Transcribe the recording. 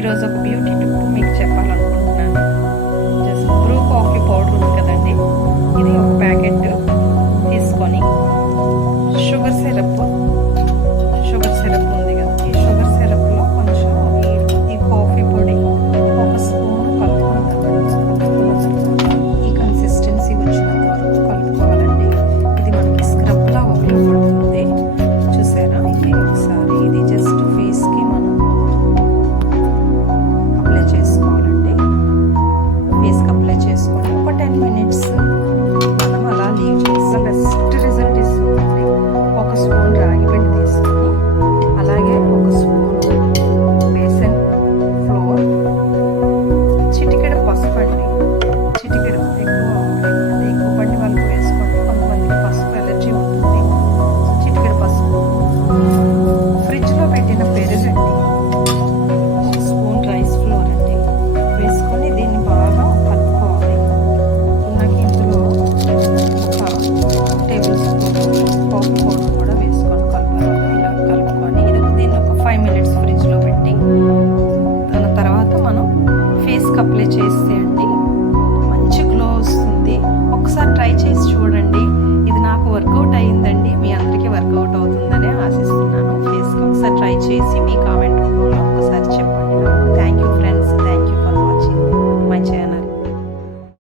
ఈరోజు ఒక beauty tip మీకు చెప్పాలనుకుంటున్నాను. జస్ట్ బ్రూ కాఫీ పౌడర్ ఉంది కదండి, ఇది ఒక ప్యాకెట్ తీసుకొని షుగర్ సిరప్ ఉంది కదా, ఈ షుగర్ సిరప్లో కొంచెం ఈ కాఫీ పొడి ఒక స్పూన్ కలుపుకున్న తర్వాత ఈ కన్సిస్టెన్సీ వచ్చినంత వరకు కలుపుకోవాలండి. ఇది మనకి స్క్రబ్లా ఉపయోగపడుతుంది. చూసారా, ఇది ఒకసారి ఇది జస్ట్ ఫేస్కి మనం అప్లై చేసుకోవాలండి. ఫేస్కి అప్లై చేసుకొని ఒక 10 minutes మనం అలా లీవ్ చేస్తే బెస్ట్ రిజల్ట్ ఇస్తుందండి. ఒక స్పూన్ రాగి పిండి తీసుకొని అలాగే ఒక స్పూన్ బేసన్ ఫ్లోర్, చిటికెడ పసుపు అండి, చిటికెడ ఎక్కువ పండి వాళ్ళకి వేసుకోండి, కొంతమందికి పసుపు ఎలర్జీ ఉంటుంది. చిటికెడ పసుపు, ఫ్రిడ్జ్లో పెట్టిన పెరుగండి, ఒక స్పూన్ రైస్ ఫ్లోర్ అండి వేసుకొని దీన్ని బాగా కలుపుకోవాలి. నాకు ఇందులో ఒక టేబుల్ స్పూన్ కాఫీ పౌడర్ కూడా వేసుకొని కలపాలి. ఇలా కలుపుకొని దీన్ని ఒక 5 minutes ఫ్రిడ్జ్లో పెట్టి దాని తర్వాత మనం ఫేస్కి అప్లై చేస్తే అండి మంచి గ్లో వస్తుంది. ఒకసారి ట్రై చేసి చూడండి. ఇది నాకు వర్కౌట్ అయ్యిందండి, మీ అందరికీ వర్కౌట్ అవుతుందని ఆశిస్తున్నాను. ఫేస్కి ఒకసారి ట్రై చేసి మీకు